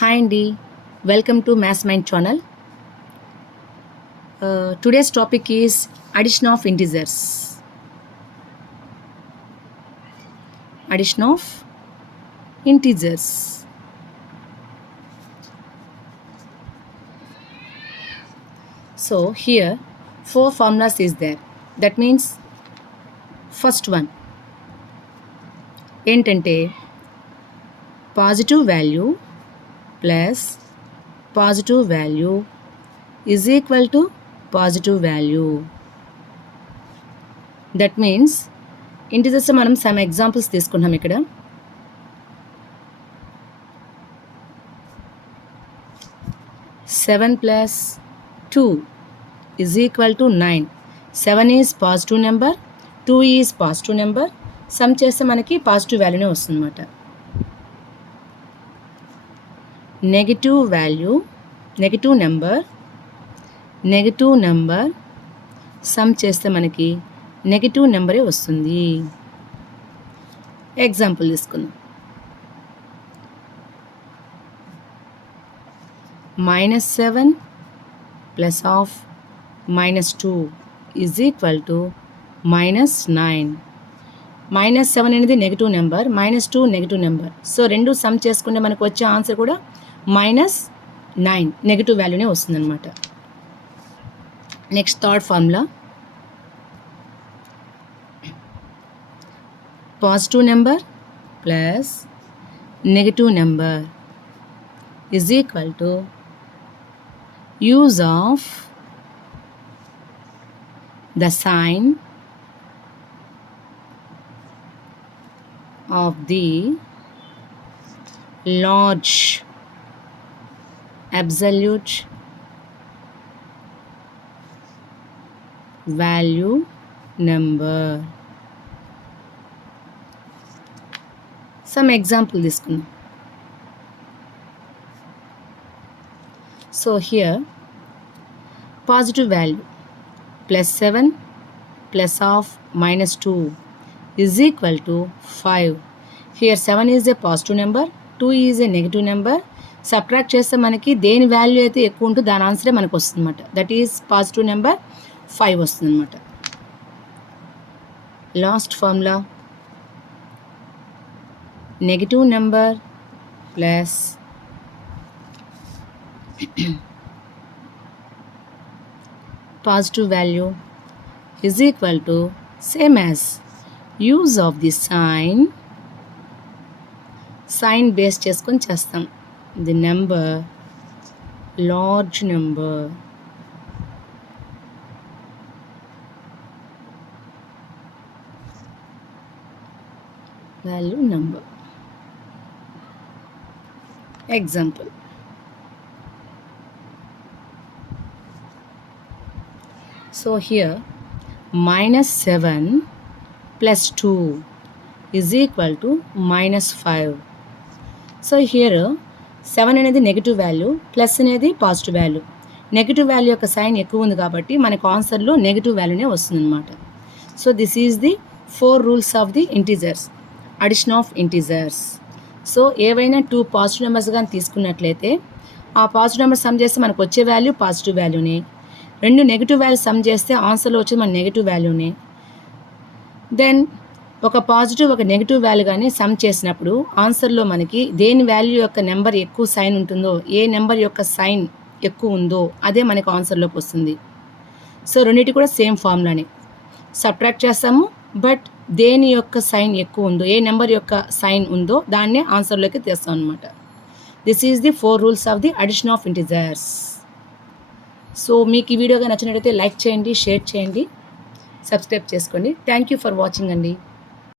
Hi Andy, welcome to Mass Mind channel. Today's topic is addition of integers. Addition of integers. So here four formulas is there. That means first one ఏంటంటే positive value plus positive value is equal to positive value. That means integers మనం some examples తీసుకుంటాం ఇక్కడ. 7 plus 2 is equal to 9. 7 is positive number, 2 is positive number. Some చేస్తే మనకి పాజిటివ్ వాల్యూనే వస్తుంది అనమాట. Negative value negative number some చేస్తే మనకి నెగిటివ్ నెంబరే వస్తుంది. ఎగ్జాంపుల్ తీసుకుందాం. -7 plus of -2 is equal to -9. -7 అనేది negative number, -2 negative number. So రెండు సమ్ చేసుకుంటే మనకు వచ్చే ఆన్సర్ కూడా -9 నెగిటివ్ వాల్యూనే వస్తుంది అనమాట. Next third formula, positive number plus negative number is equal to use of the sign of the large absolute value number. Some example తీసుకుందాం. So here positive value +7 plus of -2 is equal to 5. Here 7 is a positive number, 2 is a negative number. Subtract చేస్తే మనకి దేని వాల్యూ అయితే ఎక్కువ ఉంటుందో దాని ఆన్సరే మనకు వస్తుంది అనమాట. దట్ ఈస్ పాజిటివ్ నెంబర్ 5 వస్తుంది అనమాట. Last formula, negative number plus positive value is equal to same as use of the sign base చేసుకొని చేస్తాం. the number large number value number. Example, so here -7 plus 2 is equal to -5. So here 7 అనేది negative value, plus అనేది positive value. Negative value యొక్క సైన్ ఎక్కువ ఉంది కాబట్టి మనకు ఆన్సర్లో నెగిటివ్ వాల్యూనే వస్తుంది అనమాట. So this is the 4 rules of the integers, addition of integers. So ఏవైనా 2 పాజిటివ్ నెంబర్స్ కానీ తీసుకున్నట్లయితే ఆ పాజిటివ్ నెంబర్ సమ్ చేస్తే మనకు వచ్చే వాల్యూ పాజిటివ్ వాల్యూనే. 2 నెగిటివ్ వాల్యూ సమ్ చేస్తే ఆన్సర్లో వచ్చేది మన నెగిటివ్ వాల్యూనే. దెన్ ఒక పాజిటివ్ ఒక నెగిటివ్ వాల్యూ కానీ సమ్ చేసినప్పుడు ఆన్సర్లో మనకి దేని వాల్యూ యొక్క నెంబర్ ఎక్కువ సైన్ ఉంటుందో, ఏ నెంబర్ యొక్క సైన్ ఎక్కువ ఉందో అదే మనకు ఆన్సర్లోకి వస్తుంది. సో రెండింటి కూడా సేమ్ ఫార్ములానే, సబ్ట్రాక్ట్ చేస్తాము, బట్ దేని యొక్క సైన్ ఎక్కువ ఉందో, ఏ నెంబర్ యొక్క సైన్ ఉందో దాన్నే ఆన్సర్లోకి తెస్తాం అనమాట. This is the 4 rules of the addition of integers. So మీకు ఈ వీడియోగా నచ్చినట్లయితే లైక్ చేయండి, షేర్ చేయండి, సబ్స్క్రైబ్ చేసుకోండి. థ్యాంక్ యూ ఫర్ వాచింగ్ అండి.